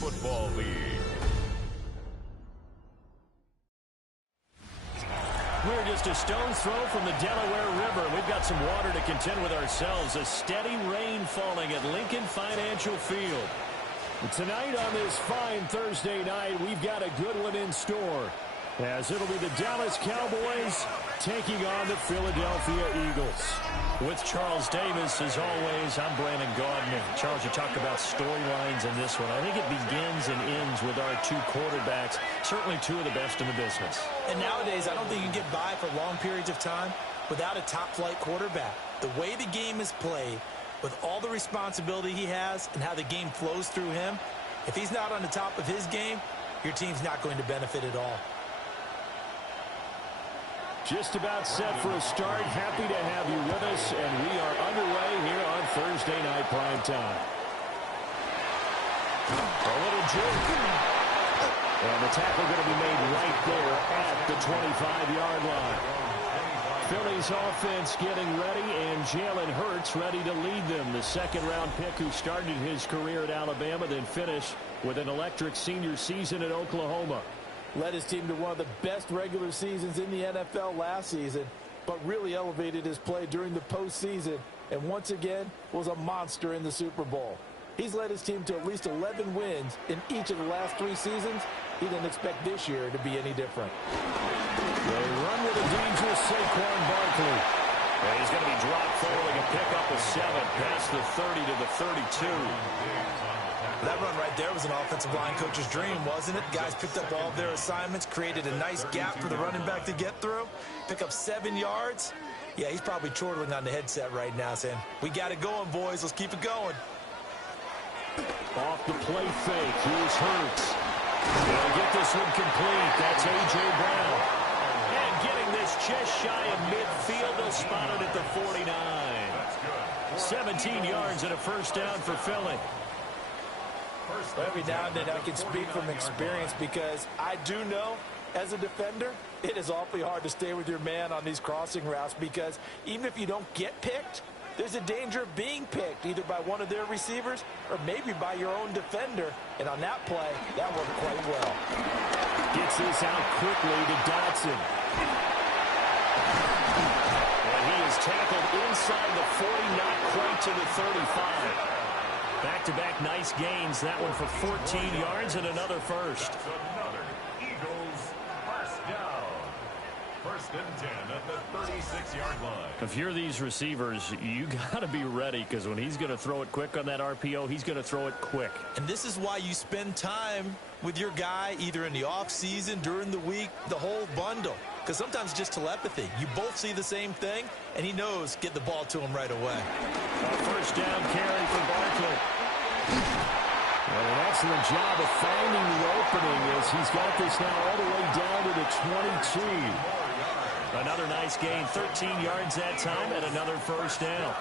Football League. We're just a stone's throw from the Delaware River. We've got some water to contend with ourselves. A steady rain falling at Lincoln Financial Field. Tonight on this fine Thursday night, we've got a good one in store, as it'll be the Dallas Cowboys taking on the Philadelphia Eagles. With Charles Davis, as always, I'm Brandon Gaudin. Charles, you talk about storylines in this one. I think it begins and ends with our two quarterbacks, certainly two of the best in the business. And nowadays, I don't think you can get by for long periods of time without a top-flight quarterback. The way the game is played, with all the responsibility he has and how the game flows through him, if he's not on the top of his game, your team's not going to benefit at all. Just about set for a start. Happy to have you with us, and we are underway here on Thursday Night Prime Time. A little juke. And the tackle going to be made right there at the 25-yard line. Philly's offense getting ready, and Jalen Hurts ready to lead them. The second-round pick who started his career at Alabama, then finished with an electric senior season at Oklahoma. Led his team to one of the best regular seasons in the NFL last season, but really elevated his play during the postseason, and once again was a monster in the Super Bowl. He's led his team to at least 11 wins in each of the last 3 seasons. He didn't expect this year to be any different. They run with a dangerous Saquon Barkley. And he's going to be dropped forward and pick up a 7 past the 30 to the 32. That run right there was an offensive line coach's dream, wasn't it? Guys picked up all of their assignments, created a nice gap for the running back to get through, pick up 7 yards. Yeah, he's probably chortling on the headset right now saying, we got it going, boys. Let's keep it going. Off the play fake. Here's Hurts. They'll get this one complete. That's A.J. Brown. And getting this just shy of midfield. They'll spot it at the 49. 17 yards and a first down for Philly. Every now and then I can speak from experience because I do know as a defender it is awfully hard to stay with your man on these crossing routes because even if you don't get picked, there's a danger of being picked either by one of their receivers or maybe by your own defender. And on that play, that worked quite well. Gets this out quickly to Dotson. And he is tackled inside the 40, not quite to the 35. Back-to-back nice gains. That one for 14 yards and another first. Another Eagles first down. First and 10 at the 36-yard line. If you're these receivers, you got to be ready because when he's going to throw it quick on that RPO, he's going to throw it quick. And this is why you spend time with your guy either in the offseason, during the week, the whole bundle. Because sometimes just telepathy. You both see the same thing, and he knows get the ball to him right away. A first down carry for Barkley. And an excellent job of finding the opening as he's got this now all the way down to the 22. Another nice gain, 13 yards that time, and another first down.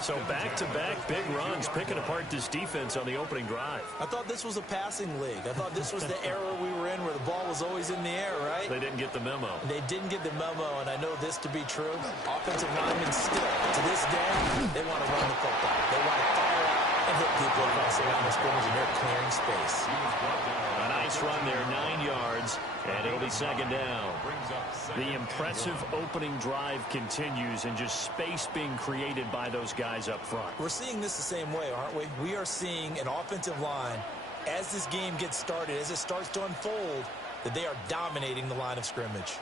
So back-to-back big runs, picking apart this defense on the opening drive. I thought this was a passing league. I thought this was the era we were in where the ball was always in the air, right? They didn't get the memo. They didn't get the memo, and I know this to be true. Offensive linemen still, to this day, they want to run the football. They want to fire out and hit people across the line of scrimmage, and they're clearing space. A nice run there, 9 yards, and it'll be second down. The impressive opening drive continues, and just space being created by those guys up front. We're seeing this the same way, aren't we? We are seeing an offensive line, as this game gets started, as it starts to unfold, that they are dominating the line of scrimmage.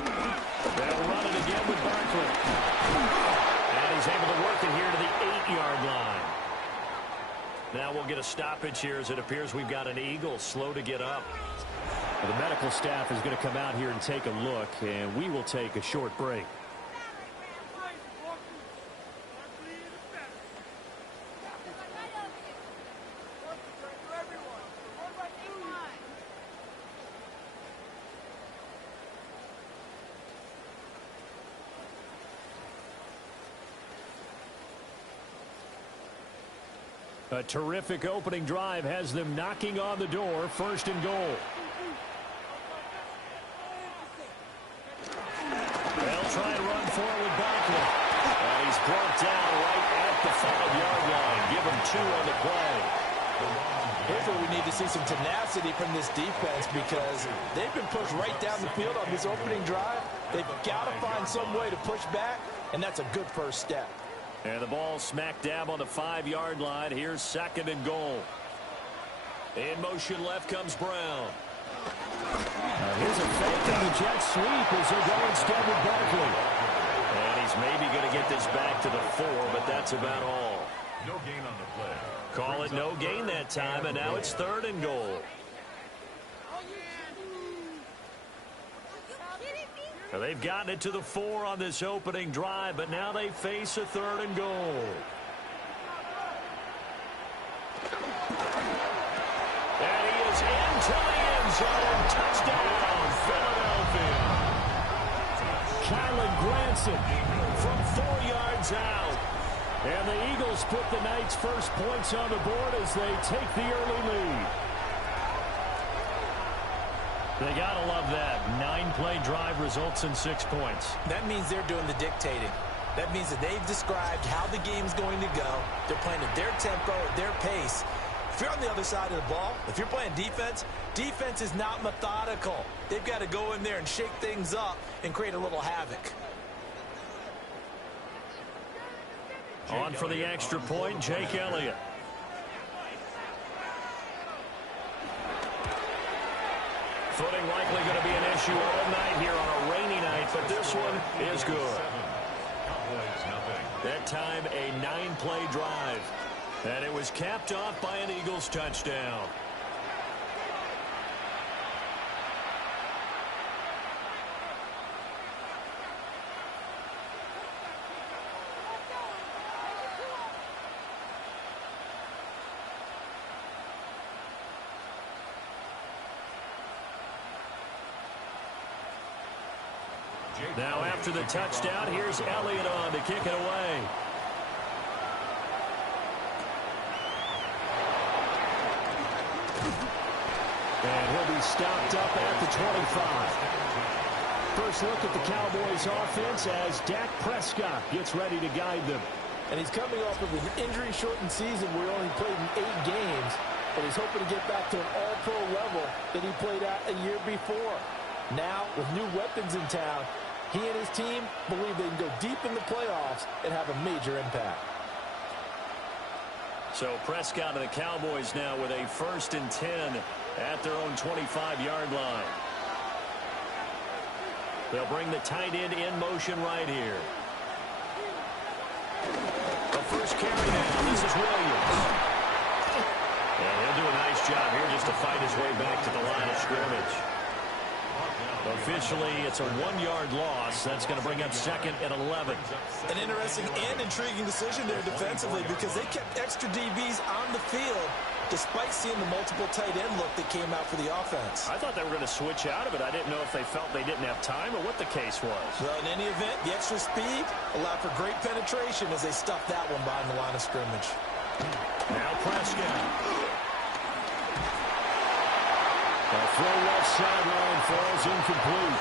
They'll run it again with Barkley. And he's able to work it here to the 8-yard line. Now we'll get a stoppage here as it appears we've got an Eagle slow to get up. The medical staff is going to come out here and take a look, and we will take a short break. A terrific opening drive has them knocking on the door, first and goal. They'll try and run forward with Barkley. And he's brought down right at the 5-yard line. Give them 2 on the play. Here's where we need to see some tenacity from this defense because they've been pushed right down the field on this opening drive. They've got to find some way to push back, and that's a good first step. And the ball smack dab on the 5-yard line. Here's 2nd and goal. In motion left comes Brown. Here's a fake on the jet sweep as they go instead with Barkley. And he's maybe going to get this back to the 4, but that's about all. No gain on the play. Call it no gain that time, and now it's 3rd and goal. Now they've gotten it to the 4 on this opening drive, but now they face a 3rd and goal. And he is into the end zone. Touchdown, Philadelphia. Kylan Granson from 4 yards out. And the Eagles put the Knights' first points on the board as they take the early lead. They got to love that. 9-play drive results in 6 points. That means they're doing the dictating. That means that they've described how the game's going to go. They're playing at their tempo, at their pace. If you're on the other side of the ball, if you're playing defense, defense is not methodical. They've got to go in there and shake things up and create a little havoc. On for the extra point, Jake Elliott. Footing likely going to be an issue all night here on a rainy night, but this one is good. That time, a 9-play drive. And it was capped off by an Eagles touchdown. Now after the touchdown, here's Elliott on to kick it away. And he'll be stopped up at the 25. First look at the Cowboys offense as Dak Prescott gets ready to guide them. And he's coming off of an injury-shortened season where he only played in 8 games, but he's hoping to get back to an all-pro level that he played at a year before. Now, with new weapons in town, he and his team believe they can go deep in the playoffs and have a major impact. So Prescott and the Cowboys now with a 1st and 10 at their own 25-yard line. They'll bring the tight end in motion right here. The first carry now. This is Williams. And he'll do a nice job here just to fight his way back to the line of scrimmage. Officially, it's a 1-yard loss. That's going to bring up 2nd and 11. An interesting and intriguing decision there defensively because they kept extra DBs on the field despite seeing the multiple tight end look that came out for the offense. I thought they were going to switch out of it. I didn't know if they felt they didn't have time or what the case was. Well, in any event, the extra speed allowed for great penetration as they stuffed that one behind the line of scrimmage. Now Prescott. The throw left sideline falls incomplete.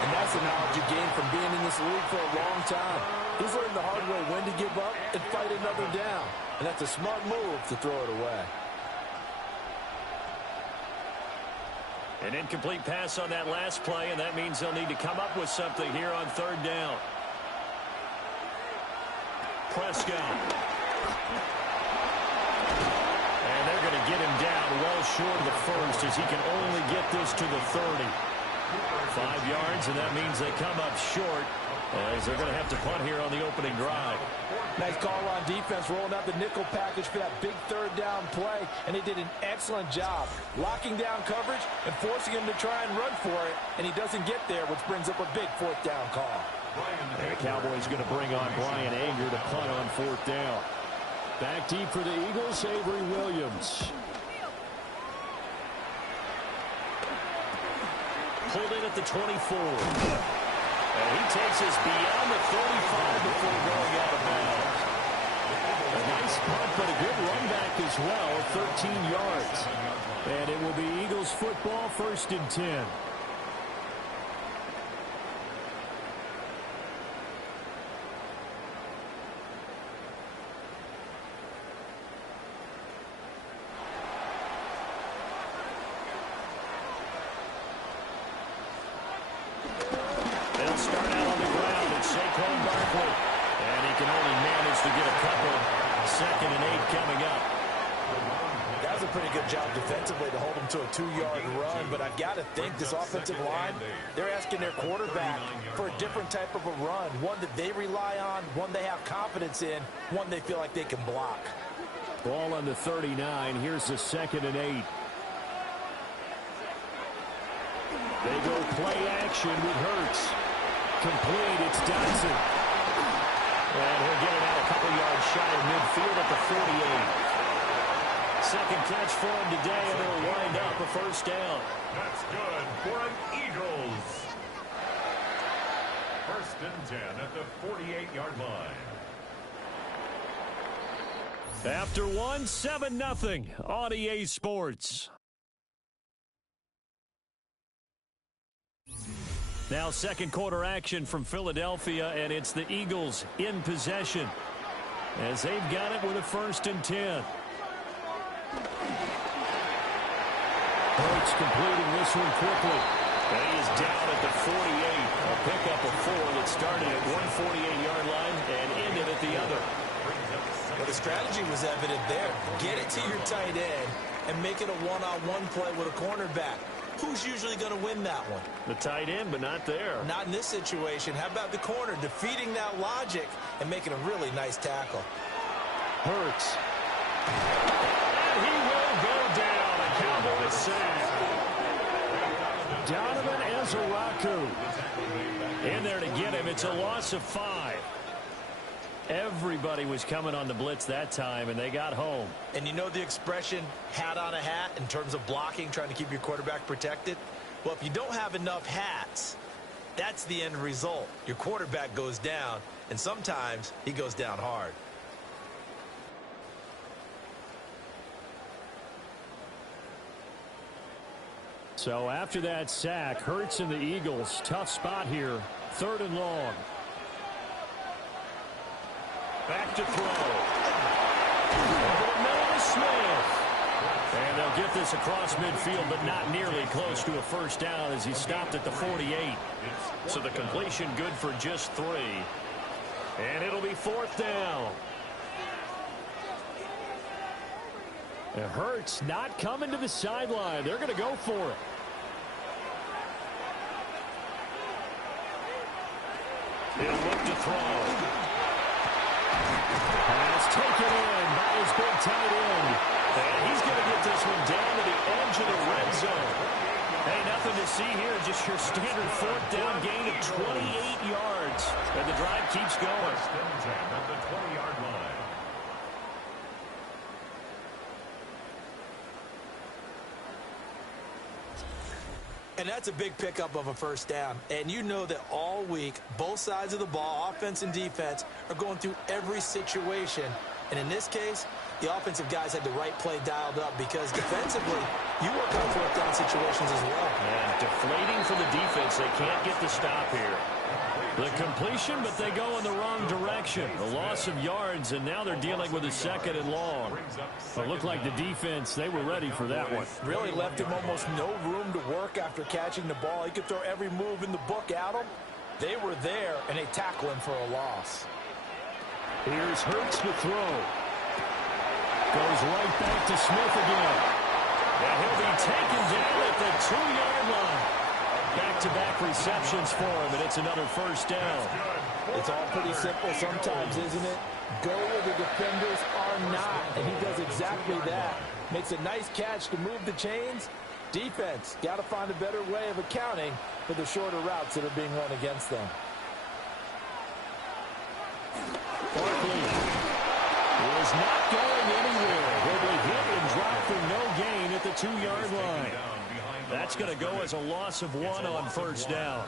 And that's the knowledge you gain from being in this league for a long time. He's learned the hard way when to give up and fight another down. And that's a smart move to throw it away. An incomplete pass on that last play, and that means they'll need to come up with something here on 3rd down. Prescott. And they're going to get him down well short of the 1st as he can only get this to the 30. 5 yards, and that means they come up short as they're going to have to punt here on the opening drive. Nice call on defense, rolling out the nickel package for that big 3rd down play, and he did an excellent job locking down coverage and forcing him to try and run for it, and he doesn't get there, which brings up a big 4th down call. And the Cowboys going to bring on Brian Anger to punt on 4th down. Back deep for the Eagles, Avery Williams. Pulled in at the 24. And he takes us beyond the 35 before going out of bounds. A nice punt, but a good run back as well, 13 yards. And it will be Eagles football, 1st and 10. Saquon Barkley. And he can only manage to get a couple. 2nd and 8 coming up. That was a pretty good job defensively to hold him to a 2-yard run, but I've got to think this offensive line, they're asking their quarterback for a different type of a run, one that they rely on, one they have confidence in, one they feel like they can block. Ball on the 39. Here's the 2nd and 8. They go play action with Hurts. Complete, it's Dodson. And he'll get it out a couple yards shy of midfield at the 48. Second catch for him today, and it'll wind up a first down. That's good for an Eagles. 1st and 10 at the 48-yard line. After one, 7-0 on EA Sports. Now 2nd quarter action from Philadelphia, and it's the Eagles in possession as they've got it with a 1st and 10. Hurts completing this one quickly. And he is down at the 48. A pickup of 4 that started at one 48-yard line and ended at the other. Well, the strategy was evident there. Get it to your tight end and make it a one-on-one play with a cornerback. Who's usually going to win that one? The tight end, but not there. Not in this situation. How about the corner defeating that logic and making a really nice tackle? Hurts. And he will go down. A Cowboys sack. Donovan Ezeraku in there to get him. It's a loss of 5. Everybody was coming on the blitz that time, and they got home. And you know the expression, hat on a hat, in terms of blocking, trying to keep your quarterback protected? Well, if you don't have enough hats, that's the end result. Your quarterback goes down, and sometimes he goes down hard. So after that sack, Hurts and the Eagles, tough spot here, 3rd and long. Back to throw. Over the middle to Smith. And they'll get this across midfield, but not nearly close to a first down as he stopped at the 48. So the completion good for just 3. And it'll be 4th down. And Hurts not coming to the sideline. They're going to go for it. He'll look to throw. Pass taken in by his big tight end. And he's going to get this one down to the edge of the red zone. Hey, nothing to see here. Just your standard 4th down gain of 28 yards. And the drive keeps going. At the 20-yard line. And that's a big pickup of a first down. And you know that all week, both sides of the ball, offense and defense, are going through every situation. And in this case, the offensive guys had the right play dialed up because defensively, you work on 4th down situations as well. And deflating for the defense. They can't get the stop here. The completion, but they go in the wrong direction. A loss of yards, and now they're dealing with a 2nd and long. It looked like the defense, they were ready for that one. Really left him almost no room to work after catching the ball. He could throw every move in the book at him. They were there, and they tackle him for a loss. Here's Hurts to throw. Goes right back to Smith again. And he'll be taken down at the 2-yard line. Back-to-back receptions for him, and it's another first down. It's all pretty simple sometimes, isn't it? Go where the defenders are not, and he does exactly that. Makes a nice catch to move the chains. Defense, got to find a better way of accounting for the shorter routes that are being run against them. Barkley is not going anywhere. He'll be hit and dropped for no gain at the 2-yard line. That's going to go as a loss of 1 on first down.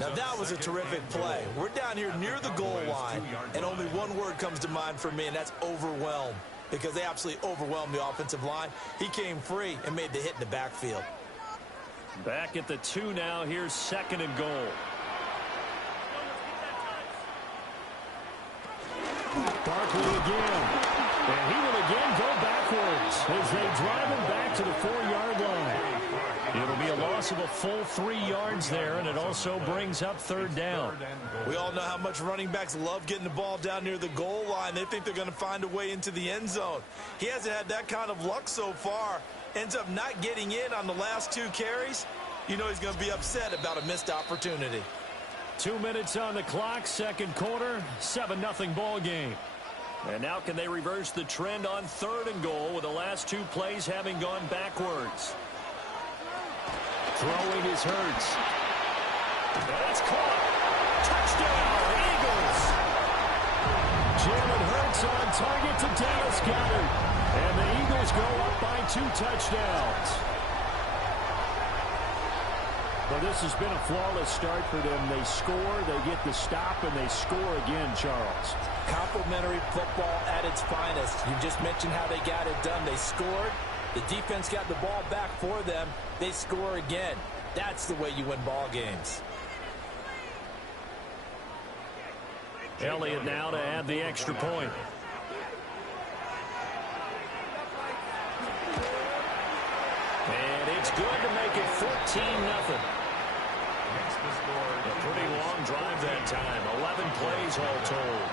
Now that was a terrific play. We're down here near the goal line, and only one word comes to mind for me, and that's overwhelmed, because they absolutely overwhelmed the offensive line. He came free and made the hit in the backfield. Back at the 2 now. Here's 2nd and goal. Barkley again. And he will again go backwards as they drive him back to the 4-yard line. It'll be a loss loss of a full 3 yards there, and it also brings up third down. We all know how much running backs love getting the ball down near the goal line. They think they're going to find a way into the end zone. He hasn't had that kind of luck so far. Ends up not getting in on the last 2 carries. You know he's going to be upset about a missed opportunity. 2 minutes on the clock, second quarter, 7-0 ball game. And now can they reverse the trend on 3rd and goal with the last 2 plays having gone backwards? Throwing is Hurts. That's caught. Touchdown, Eagles. Jalen Hurts on target to Dallas Goedert. And the Eagles go up by 2 touchdowns. Well, this has been a flawless start for them. They score, they get the stop, and they score again, Charles. Complimentary football at its finest. You just mentioned how they got it done. They scored. The defense got the ball back for them. They score again. That's the way you win ball games. Elliott now to add the extra point. And it's good to make it 14-0. A pretty long drive that time. 11 plays all told.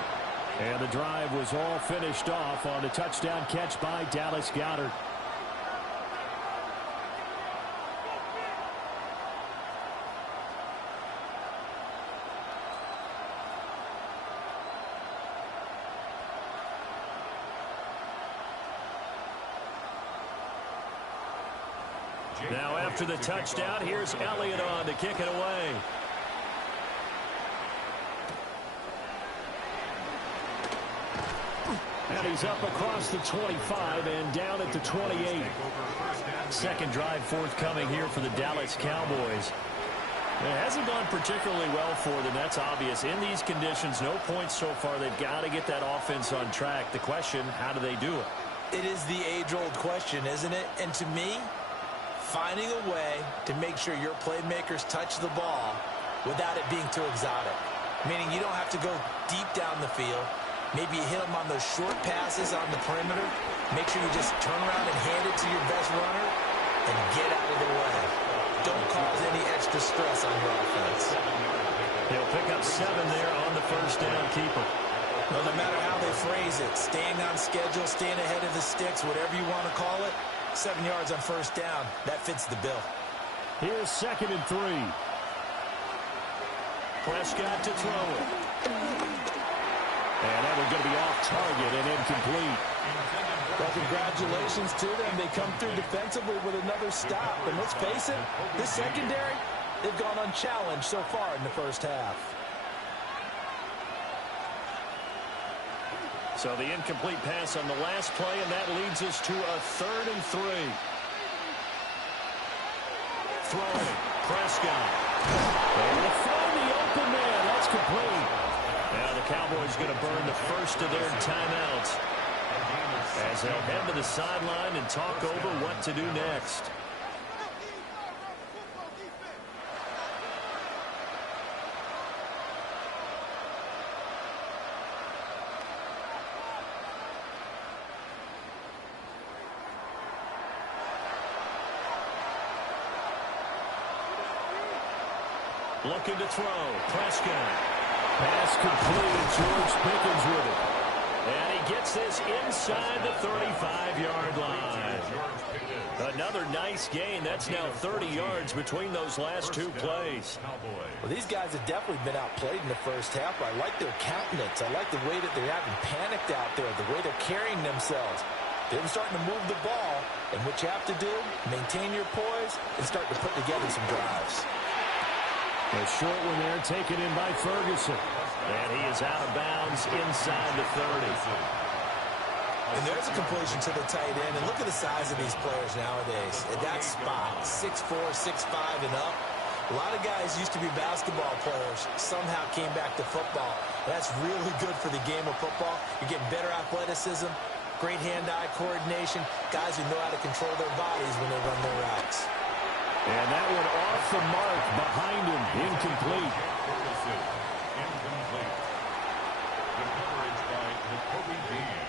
And the drive was all finished off on a touchdown catch by Dallas Goedert. Now after the touchdown, here's Elliott on to kick it away. And he's up across the 25 and down at the 28. Second drive forthcoming here for the Dallas Cowboys. It hasn't gone particularly well for them. That's obvious. In these conditions, no points so far. They've got to get that offense on track. The question, how do they do it? It is the age-old question, isn't it? And to me, finding a way to make sure your playmakers touch the ball without it being too exotic. Meaning you don't have to go deep down the field. Maybe you hit them on those short passes on the perimeter. Make sure you just turn around and hand it to your best runner and get out of the way. Don't cause any extra stress on your offense. They'll pick up 7 there on the first down keeper. Well, no matter how they phrase it, staying on schedule, staying ahead of the sticks, whatever you want to call it, 7 yards on first down, that fits the bill. Here's 2nd and 3. Prescott to throw it. And that was going to be off target and incomplete. Well, congratulations to them. They come through defensively with another stop. And let's face it, this secondary, they've gone unchallenged so far in the first half. So the incomplete pass on the last play, and that leads us to a 3rd and 3. Throwing, Prescott. And to find the open man, that's complete. Now the Cowboys going to burn the first of their timeouts as they'll head to the sideline and talk over what to do next. Looking to throw. Prescott. Pass complete. George Pickens with it. And he gets this inside the 35-yard line. Another nice gain. That's now 30 yards between those last 2 plays. Well, these guys have definitely been outplayed in the first half. I like their countenance. I like the way that they're having panicked out there, the way they're carrying themselves. They're starting to move the ball. And what you have to do, maintain your poise and start to put together some drives. A short one there taken in by Ferguson. And he is out of bounds inside the 30. And there's a completion to the tight end. And look at the size of these players nowadays. At that spot, 6'4", 6'5", and up. A lot of guys used to be basketball players, somehow came back to football. That's really good for the game of football. You're getting better athleticism, great hand-eye coordination, guys who know how to control their bodies when they run their routes. And that one off the mark behind him, incomplete. Incomplete. The coverage by Jacoby Dean.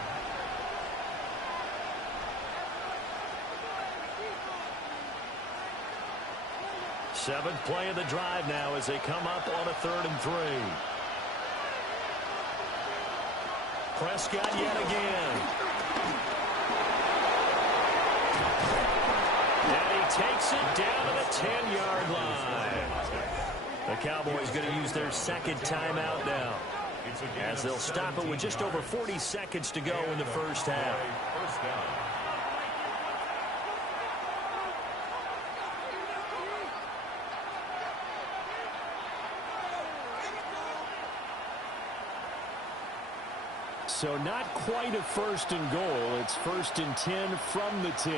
Seventh play of the drive now as they come up on a 3rd and 3. Prescott yet again. And he takes it down to the 10-yard line. The Cowboys going to use their second timeout now, as they'll stop it with just over 40 seconds to go in the first half. So not quite a 1st and goal. It's 1st and 10 from the 10.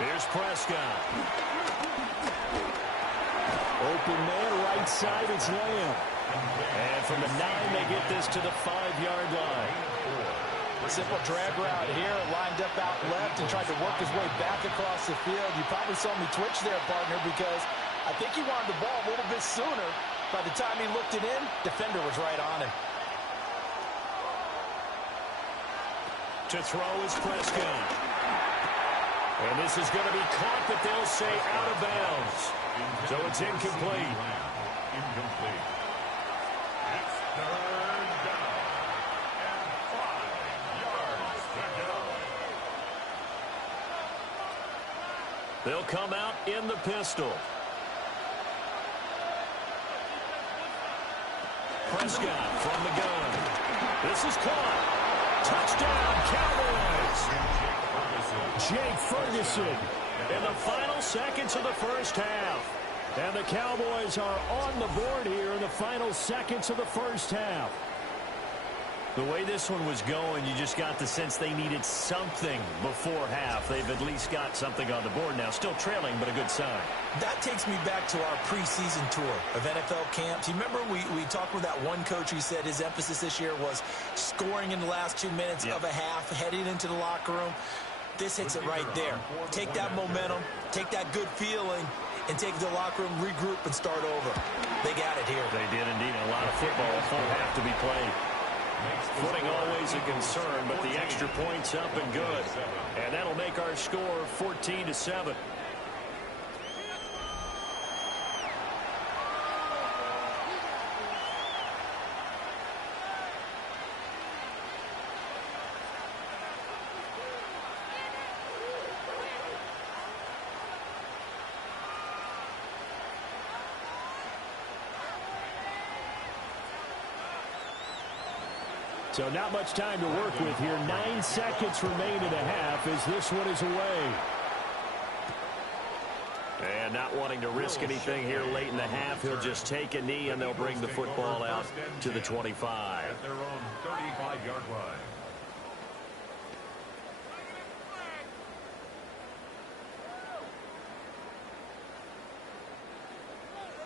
Here's Prescott. Open man, right side, it's Lamb. And from the 9, they get this to the 5-yard line. Simple drag route here, lined up out left and tried to work his way back across the field. You probably saw me twitch there, partner, because I think he wanted the ball a little bit sooner. By the time he looked it in, defender was right on him. To throw is Prescott. And this is going to be caught, but they'll say out of bounds. So it's incomplete. Incomplete. It's 3rd down and 5 yards to go. They'll come out in the pistol. Prescott from the gun. This is caught. Touchdown, Cowboys! Jake Ferguson. In the final seconds of the first half. And the Cowboys are on the board here in the final seconds of the first half. The way this one was going, you just got the sense they needed something before half. They've at least got something on the board now. Still trailing, but a good sign. That takes me back to our preseason tour of NFL camps. You remember we talked with that one coach who said his emphasis this year was scoring in the last 2 minutes of a half, heading into the locker room. This hits it right there. Take that momentum, take that good feeling, and take it to the locker room, regroup, and start over. They got it here. They did indeed. A lot of football, a full half to be played. Footing always a concern, but the extra point's up and good. And that'll make our score 14-7. So not much time to work with here. 9 seconds remain in a half as this one is away. And not wanting to risk anything here late in the half, he'll just take a knee and they'll bring the football out to the 25. At their own 35-yard line.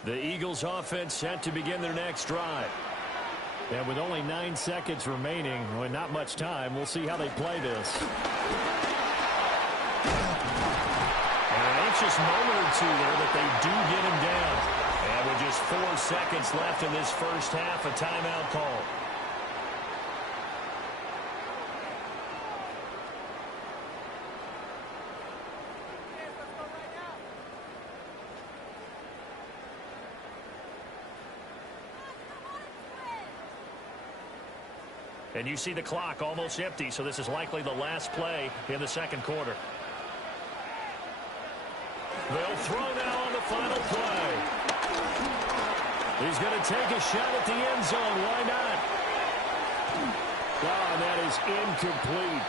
The Eagles offense set to begin their next drive. And with only 9 seconds remaining, with not much time, we'll see how they play this. And an anxious moment or two there, but they do get him down. And with just 4 seconds left in this first half, a timeout call. And you see the clock almost empty, so this is likely the last play in the second quarter. They'll throw now on the final play. He's going to take a shot at the end zone. Why not? Oh, and that is incomplete.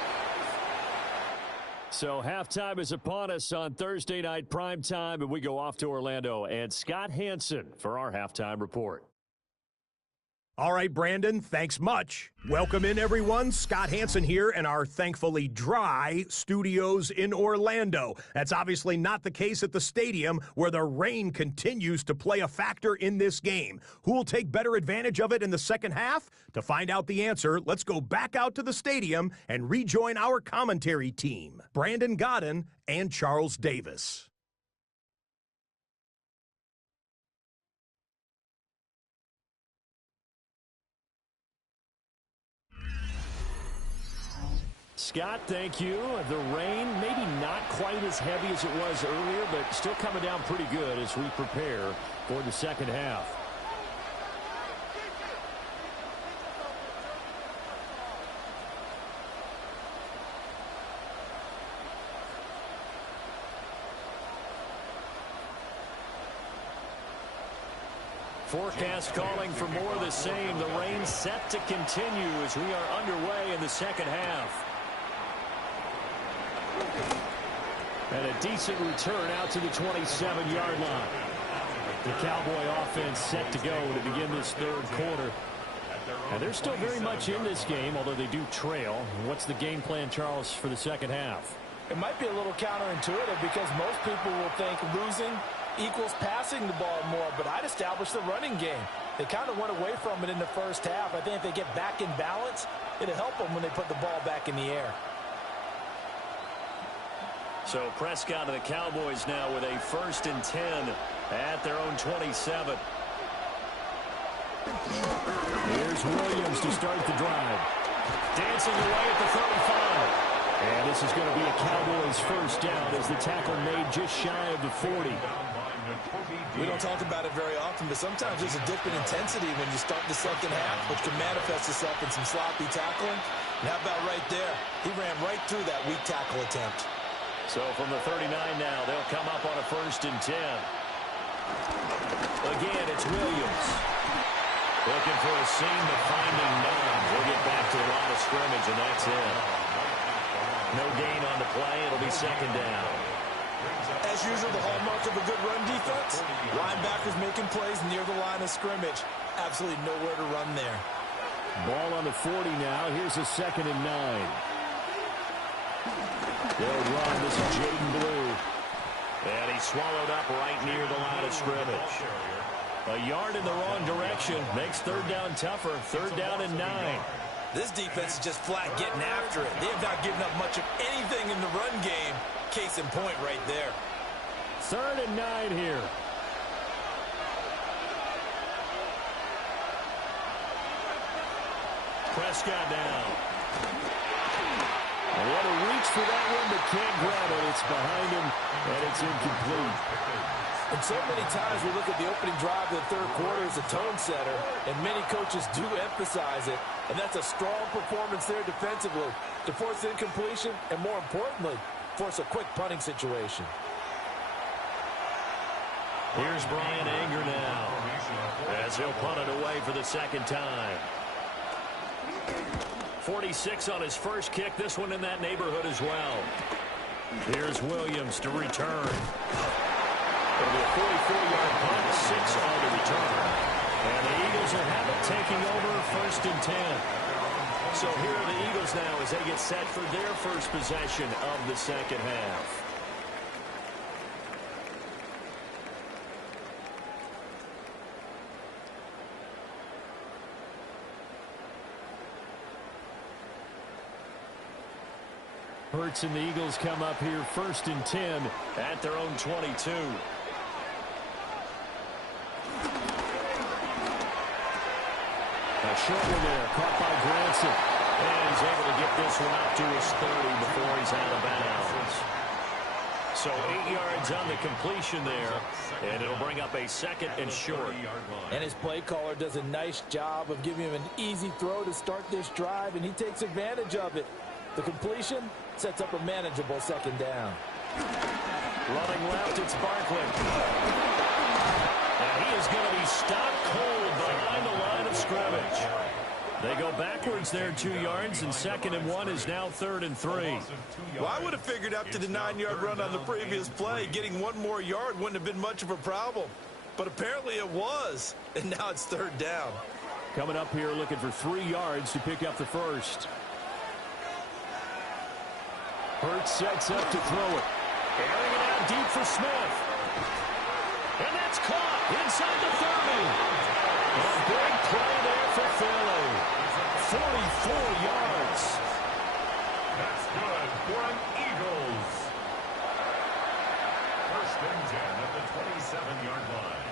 So halftime is upon us on Thursday night primetime, and we go off to Orlando. And Scott Hansen for our halftime report. All right, Brandon, thanks much. Welcome in, everyone. Scott Hansen here in our thankfully dry studios in Orlando. That's obviously not the case at the stadium, where the rain continues to play a factor in this game. Who will take better advantage of it in the second half? To find out the answer, let's go back out to the stadium and rejoin our commentary team, Brandon Godden and Charles Davis. Scott, thank you. The rain, maybe not quite as heavy as it was earlier, but still coming down pretty good as we prepare for the second half. Forecast calling for more of the same. The rain set to continue as we are underway in the second half. And a decent return out to the 27-yard line. The Cowboy offense set to go to begin this third quarter. And they're still very much in this game, although they do trail. What's the game plan, Charles, for the second half? It might be a little counterintuitive because most people will think losing equals passing the ball more, but I'd establish the running game. They kind of went away from it in the first half. I think if they get back in balance, it'll help them when they put the ball back in the air. So Prescott of the Cowboys now with a 1st and 10 at their own 27. Here's Williams to start the drive. Dancing away at the 35. And this is going to be a Cowboys first down as the tackle made just shy of the 40. We don't talk about it very often, but sometimes there's a dip in intensity when you start the second half, which can manifest itself in some sloppy tackling. And how about right there? He ran right through that weak tackle attempt. So from the 39 now, they'll come up on a 1st and 10. Again, it's Williams. Looking for a seam, but finding none. We'll get back to the line of scrimmage, and that's it. No gain on the play. It'll be 2nd down. As usual, the hallmark of a good run defense, linebackers making plays near the line of scrimmage. Absolutely nowhere to run there. Ball on the 40 now. Here's a 2nd and 9. They'll run. This is Jaden Blue. And he's swallowed up right near the line of scrimmage. A yard in the wrong direction makes 3rd down tougher. 3rd down and 9. This defense is just flat getting after it. They have not given up much of anything in the run game. Case in point right there. 3rd and 9 here. Prescott down. What a reach for that one, but can't grab it. It's behind him, and it's incomplete. And so many times we look at the opening drive of the third quarter as a tone setter, and many coaches do emphasize it, and that's a strong performance there defensively to force incompletion and, more importantly, force a quick punting situation. Here's Brian Anger now as he'll punt it away for the 2nd time. 46 on his first kick. This one in that neighborhood as well. Here's Williams to return. It'll be a 44-yard punt, 6 on the return. And the Eagles will have it taking over 1st and 10. So here are the Eagles now as they get set for their first possession of the second half. Hurts and the Eagles come up here 1st and 10 at their own 22. A short one there, caught by Granson. And he's able to get this one up to his 30 before he's out of bounds. So 8 yards on the completion there, and it'll bring up a 2nd and short. And his play caller does a nice job of giving him an easy throw to start this drive, and he takes advantage of it. The completion sets up a manageable 2nd down. Running left, it's Barkley. And he is going to be stopped cold behind the line of scrimmage. They go backwards there 2 yards, and 2nd and 1 is now 3rd and 3. Well, I would have figured after the 9-yard run on the previous play, getting 1 more yard wouldn't have been much of a problem. But apparently it was, and now it's 3rd down. Coming up here looking for 3 yards to pick up the first. Hurts sets up to throw it. Airing it out deep for Smith. And that's caught inside the 30. A big play there for Philly. 44 yards. That's good for an Eagles. 1st and 10 at the 27-yard line.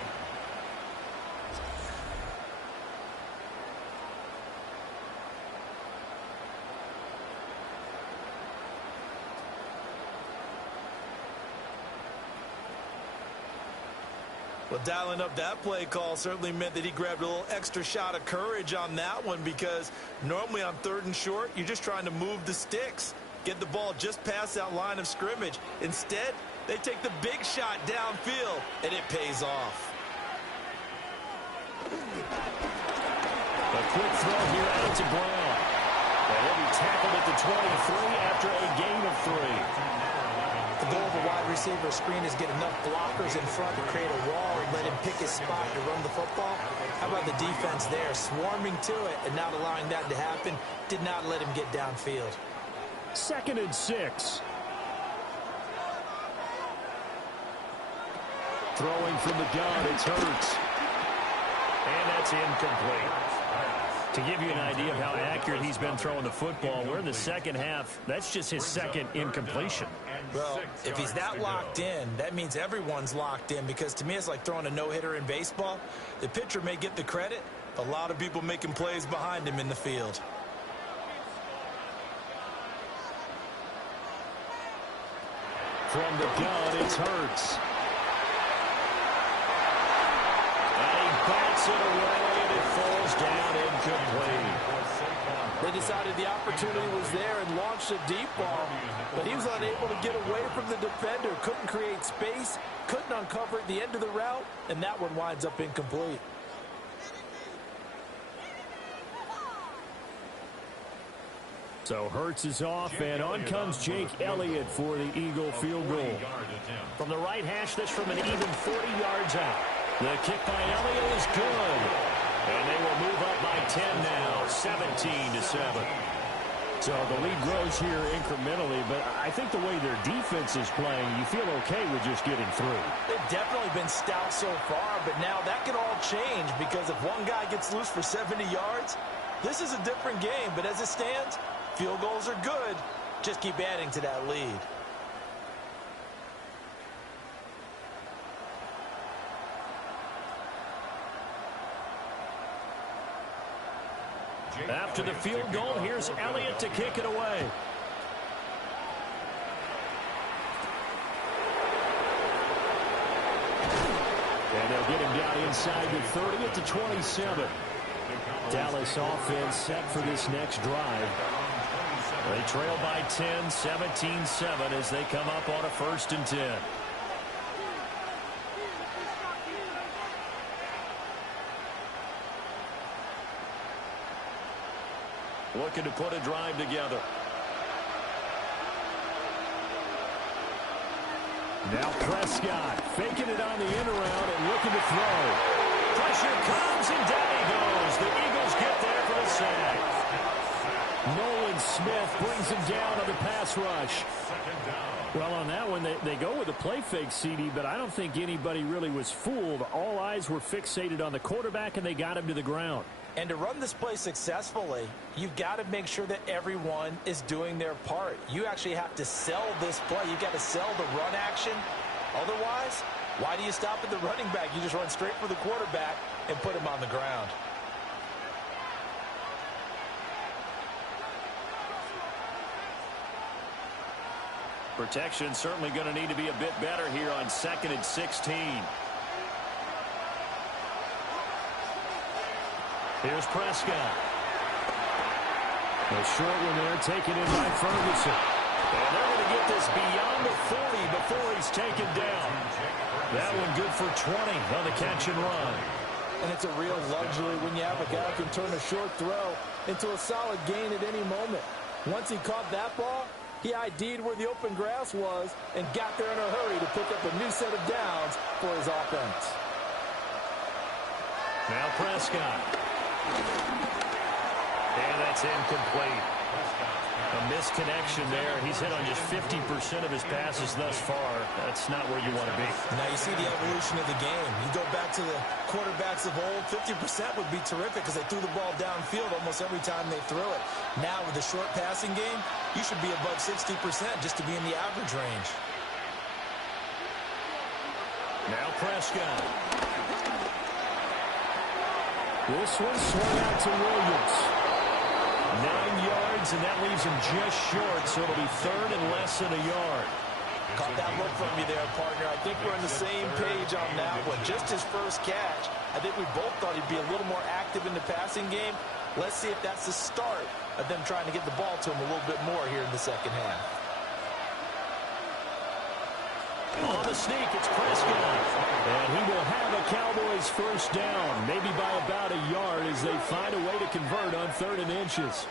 Well, dialing up that play call certainly meant that he grabbed a little extra shot of courage on that one, because normally on 3rd and short, you're just trying to move the sticks, get the ball just past that line of scrimmage. Instead, they take the big shot downfield, and it pays off. A quick throw here out to Brown. And he'll be tackled at the 23 after a gain of 3. The goal of a wide receiver screen is get enough blockers in front to create a wall and let him pick his spot to run the football. How about the defense there, swarming to it and not allowing that to happen? Did not let him get downfield. 2nd and 6. Throwing from the gun, it's Hurts. And that's incomplete. To give you an idea of how accurate he's been throwing the football, we're in the second half. That's just his 2nd incompletion. Well, if he's that locked in, that means everyone's locked in, because to me it's like throwing a no-hitter in baseball. The pitcher may get the credit. A lot of people making plays behind him in the field. From the gun, it's Hurts. And he bats it away, and it falls down incomplete. They decided the opportunity was there and launched a deep ball, but he was unable to get away from the defender, couldn't create space, couldn't uncover at the end of the route, and that one winds up incomplete. So Hurts is off, and on comes Jake Elliott for the Eagle field goal. From the right hash, this from an even 40 yards out. The kick by Elliott is good. And they will move up by 10 now, 17-7. So the lead grows here incrementally, but I think the way their defense is playing, you feel okay with just getting through. They've definitely been stout so far, but now that could all change, because if one guy gets loose for 70 yards, this is a different game. But as it stands, field goals are good. Just keep adding to that lead. After the field goal, here's Elliott to kick it away. And they'll get him down inside the 30 at the 27. Dallas offense set for this next drive. They trail by 10, 17-7 as they come up on a 1st and 10. Looking to put a drive together. Now Prescott faking it on the end around and looking to throw. Pressure comes and down he goes. The Eagles get there for the sack. Nolan Smith brings him down on the pass rush. Well, on that one, they go with a play fake, CD, but I don't think anybody really was fooled. All eyes were fixated on the quarterback, and they got him to the ground. And to run this play successfully, you've got to make sure that everyone is doing their part. You actually have to sell this play. You've got to sell the run action. Otherwise, why do you stop at the running back? You just run straight for the quarterback and put him on the ground. Protection certainly going to need to be a bit better here on 2nd and 16. Here's Prescott. A short one there, taken in by Ferguson. And they're going to get this beyond the 40 before he's taken down. That one good for 20 on the catch and run. And it's a real luxury when you have a guy who can turn a short throw into a solid gain at any moment. Once he caught that ball, he ID'd where the open grass was and got there in a hurry to pick up a new set of downs for his offense. Now Prescott. And that's incomplete. A misconnection there. He's hit on just 50% of his passes thus far. That's not where you want to be. Now you see the evolution of the game. You go back to the quarterbacks of old, 50% would be terrific because they threw the ball downfield almost every time they threw it. Now with the short passing game, you should be above 60% just to be in the average range. Now Prescott. This one swung out to Williams. 9 yards, and that leaves him just short, so it'll be 3rd and less than a yard. Caught that look from you there, partner. I think we're on the same page on that one. Just his first catch. I think we both thought he'd be a little more active in the passing game. Let's see if that's the start of them trying to get the ball to him a little bit more here in the second half. On the sneak, it's Prescott. And he will have a Cowboys first down, maybe by about a yard as they find a way to convert on 3rd and inches.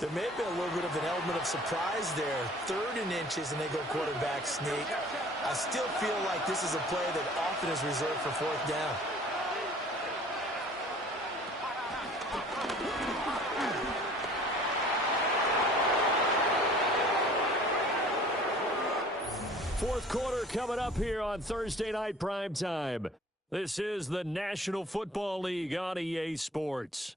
There may have been a little bit of an element of surprise there. 3rd and inches, and they go quarterback sneak. I still feel like this is a play that often is reserved for 4th down. Fourth quarter coming up here on Thursday Night Primetime. This is the National Football League on EA Sports.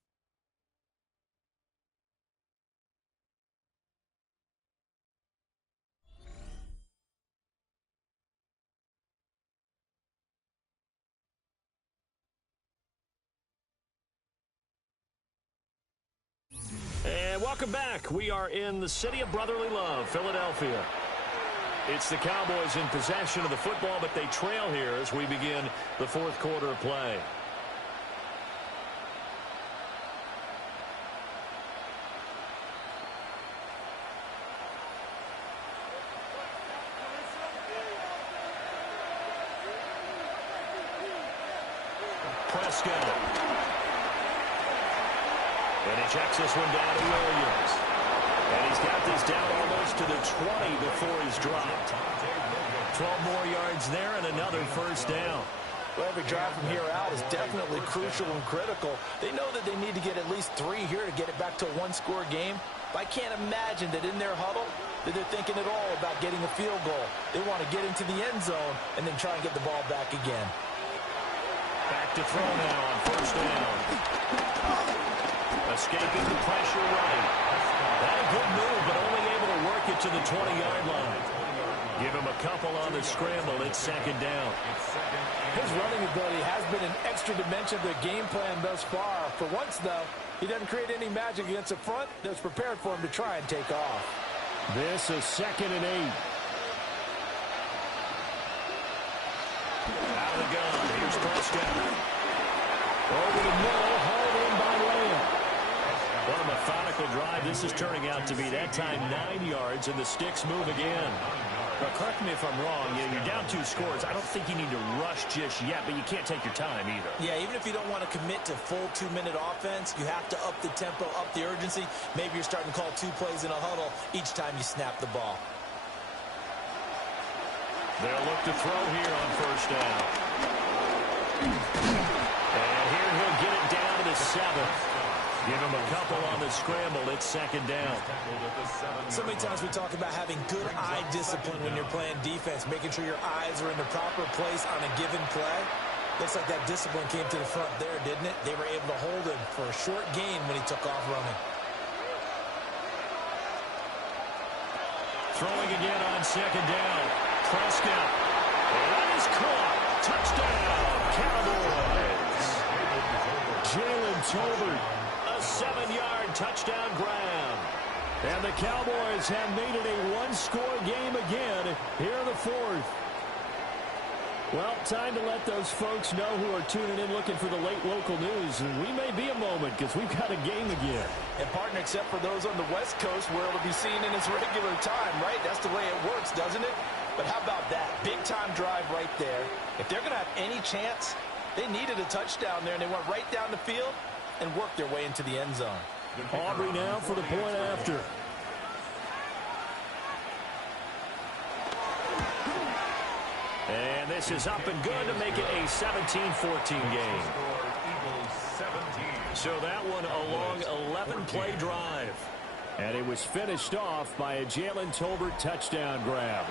And welcome back. We are in the city of brotherly love, Philadelphia. It's the Cowboys in possession of the football, but they trail here as we begin the fourth quarter of play. Prescott. And he checks this one down to Williams. And he's got this down almost to the 20 before he's dropped. 12 more yards there and another first down. Well, every drive from here out is definitely crucial and critical. They know that they need to get at least 3 here to get it back to a one-score game. But I can't imagine that in their huddle that they're thinking at all about getting a field goal. They want to get into the end zone and then try and get the ball back again. Back to throw now on first down. Escaping the pressure right. That a good move, but only able to work it to the 20-yard line. Give him a couple on the scramble. It's second down. His running ability has been an extra dimension of the game plan thus far. For once, though, he doesn't create any magic against the front that's prepared for him to try and take off. This is 2nd and 8. Out of the gun. Here's Prescott. Over the middle, hauled in by Lamb. What a methodical drive this is turning out to be. That time 9 yards, and the sticks move again. Now, correct me if I'm wrong. You're down 2 scores. I don't think you need to rush just yet, but you can't take your time either. Yeah, even if you don't want to commit to full 2-minute offense, you have to up the tempo, up the urgency. Maybe you're starting to call 2 plays in a huddle each time you snap the ball. They'll look to throw here on first down. And here he'll get it down to the 7th. Give him a couple on the scramble. It's second down. So many times we talk about having good eye discipline when you're playing defense, making sure your eyes are in the proper place on a given play. Looks like that discipline came to the front there, didn't it? They were able to hold him for a short gain when he took off running. Throwing again on second down. Prescott. That is caught. Touchdown, Cowboys. Jalen Tolbert. A 7-yard touchdown grab. And the Cowboys have made it a one-score game again here in the fourth. Well, time to let those folks know who are tuning in looking for the late local news. And we may be a moment because we've got a game again. And, partner, except for those on the West Coast where it'll be seen in its regular time, right? That's the way it works, doesn't it? But how about that? Big-time drive right there. If they're going to have any chance, they needed a touchdown there, and they went right down the field and worked their way into the end zone. Aubrey now for the point after. And this is up and good to make it a 17-14 game. So that one a long 11-play drive. And it was finished off by a Jalen Tolbert touchdown grab.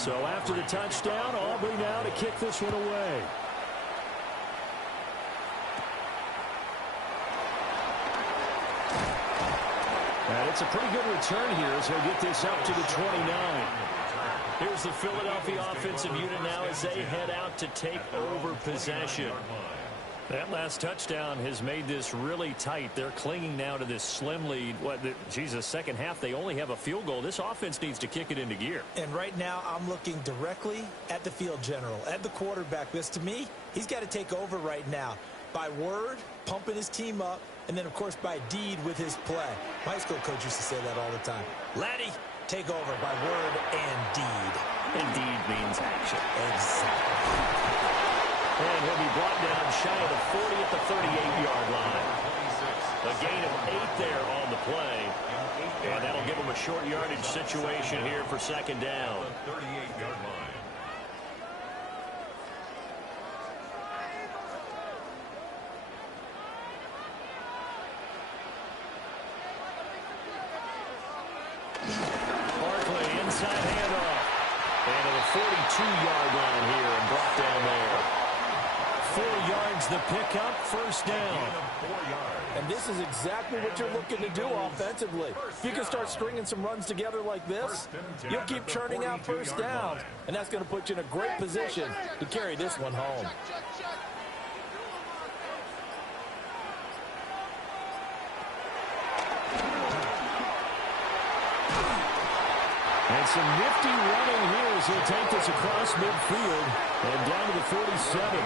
So after the touchdown, Aubrey now to kick this one away. And it's a pretty good return here as he'll get this up to the 29. Here's the Philadelphia offensive unit now as they head out to take over possession. That last touchdown has made this really tight. They're clinging now to this slim lead. Second half, they only have a field goal. This offense needs to kick it into gear. And right now, I'm looking directly at the field general, at the quarterback. Because to me, he's got to take over right now. By word, pumping his team up, and then, of course, by deed with his play. My high school coach used to say that all the time. Laddie, take over by word and deed. And deed means action. Exactly. And he'll be brought down shy of the 40 at the 38-yard line. A gain of 8 there on the play. And that'll give him a short yardage situation here for second down. 38-yard line. Barkley inside handoff. And to the 42-yard line here and brought down there. 4 yards the pickup, first down. And this is exactly what you're looking to do offensively. If you can start stringing some runs together like this, you'll keep churning out first downs. And that's going to put you in a great position to carry this one home. And some nifty running here as he'll take this across midfield and down to the 47.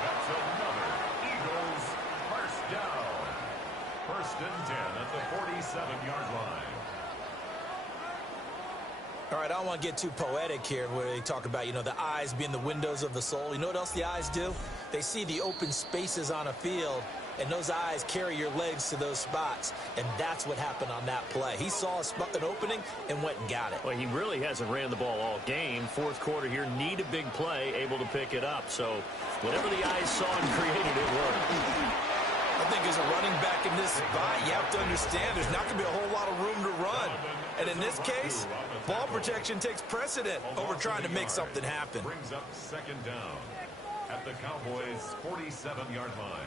That's another Eagles first down. First and 10 at the 47-yard line. All right, I don't want to get too poetic here where they talk about, the eyes being the windows of the soul. You know what else the eyes do? They see the open spaces on a field, and those eyes carry your legs to those spots, and that's what happened on that play. He saw an opening and went and got it. Well, he really hasn't ran the ball all game. Fourth quarter here, need a big play, able to pick it up. So whatever the eyes saw and created, it worked. I think as a running back in this spot, you have to understand there's not going to be a whole lot of room to run. And in this case, ball protection takes precedent over trying to make something happen. Brings up second down at the Cowboys' 47-yard line.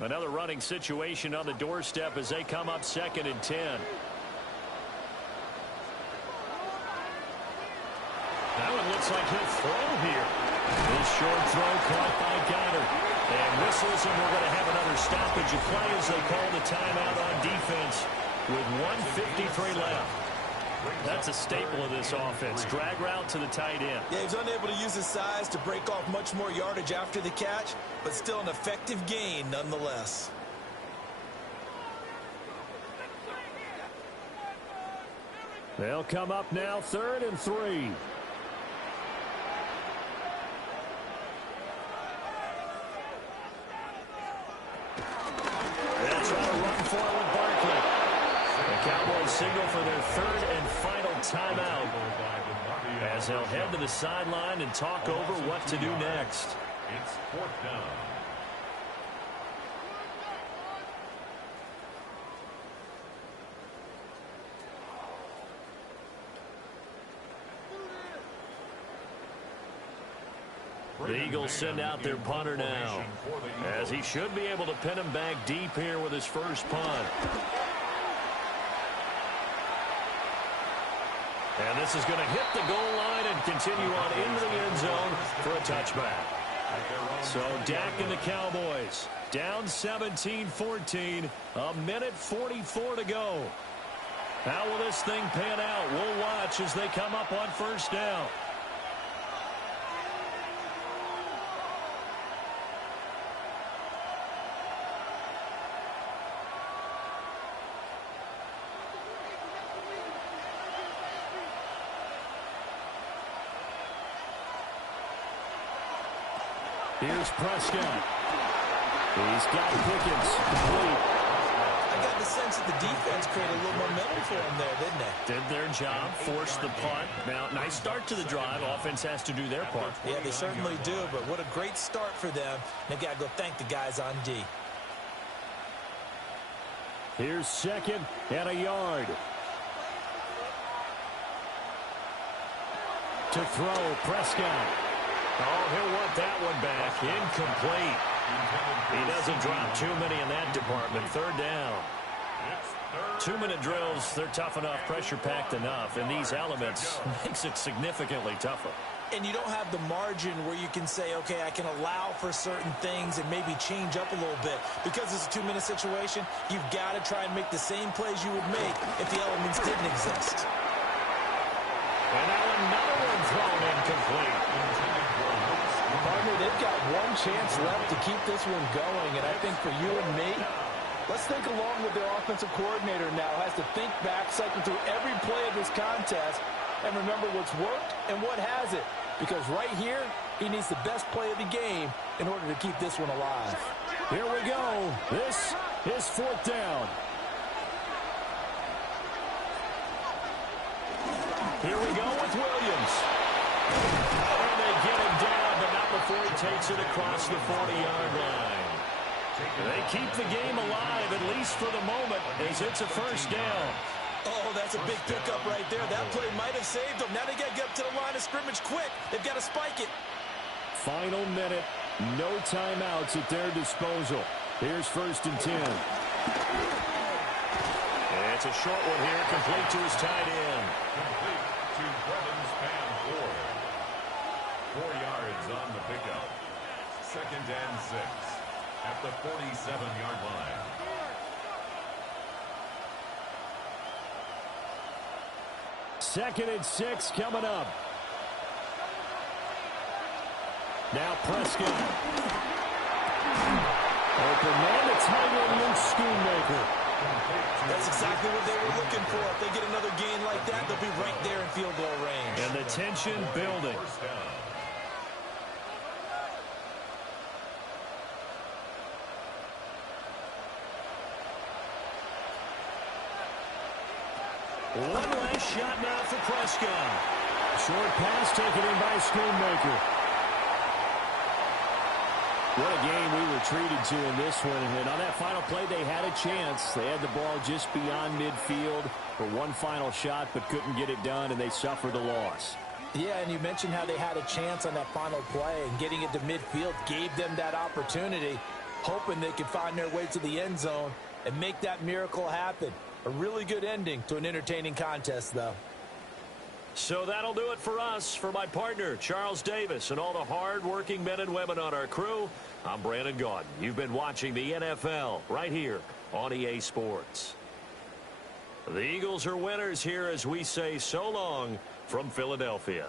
Another running situation on the doorstep as they come up second and 10. That one looks like he'll throw here. This short throw caught by Goddard. And whistles, and we're going to have another stoppage of play as they call the timeout on defense with 1:53 left. That's a staple of this offense. Drag route to the tight end. Yeah, he's unable to use his size to break off much more yardage after the catch, but still an effective gain nonetheless. They'll come up now, 3rd and 3. They'll try to run forward Barkley. The Cowboys signal for their 3rd and final timeout as they'll head to the sideline and talk over what to do next. It's 4th down. The Eagles send out their punter now, as he should be able to pin him back deep here with his first punt. And this is going to hit the goal line and continue on into the end zone for a touchback. So Dak and the Cowboys down 17-14, a minute 44 to go. How will this thing pan out? We'll watch as they come up on first down. Here's Prescott. He's got Pickens complete. I got the sense let the defense create a little momentum for them there, didn't they? Did their job, forced the punt. Now, nice start to the drive. Offense has to do their part. Yeah, they certainly do, but what a great start for them. They got to go thank the guys on D. Here's 2nd and a yard. To throw, Prescott. Oh, he'll want that one back. Incomplete. He doesn't drop too many in that department. 3rd down. 2-minute drills, they're tough enough, pressure-packed enough, and these elements makes it significantly tougher. And you don't have the margin where you can say, okay, I can allow for certain things and maybe change up a little bit. Because it's a 2-minute situation, you've got to try and make the same plays you would make if the elements didn't exist. And now another one thrown incomplete. Partner, they've got one chance left to keep this one going, and I think for you and me, let's think along with their offensive coordinator now. Has to think back, cycle through every play of this contest, and remember what's worked and what hasn't. Because right here, he needs the best play of the game in order to keep this one alive. Here we go. This is 4th down. Here we go with Williams. And they get him down, but not before he takes it across the 40-yard line. They keep the game alive, at least for the moment, as it's a 1st down. Oh, that's a big pickup right there. That play might have saved them. Now they got to get up to the line of scrimmage quick. They've got to spike it. Final minute. No timeouts at their disposal. Here's 1st and 10. And it's a short one here, complete to his tight end. Complete to Brevin Spann. 4 yards on the pickup. 2nd and 6 at the 47-yard line. Second and 6 coming up. Now Prescott. Open man, it's Highland Luke Schoonmaker. That's exactly what they were looking for. If they get another gain like that, they'll be right there in field goal range. And the tension building. 1st down. One last shot now for Prescott. Short pass taken in by Schoonmaker. What a game we were treated to in this one. And on that final play, they had a chance. They had the ball just beyond midfield for one final shot, but couldn't get it done, and they suffered the loss. Yeah, and you mentioned how they had a chance on that final play, and getting it to midfield gave them that opportunity, hoping they could find their way to the end zone and make that miracle happen. A really good ending to an entertaining contest, though. So that'll do it for us. For my partner, Charles Davis, and all the hard-working men and women on our crew, I'm Brandon Gaudin. You've been watching the NFL right here on EA Sports. The Eagles are winners here as we say so long from Philadelphia.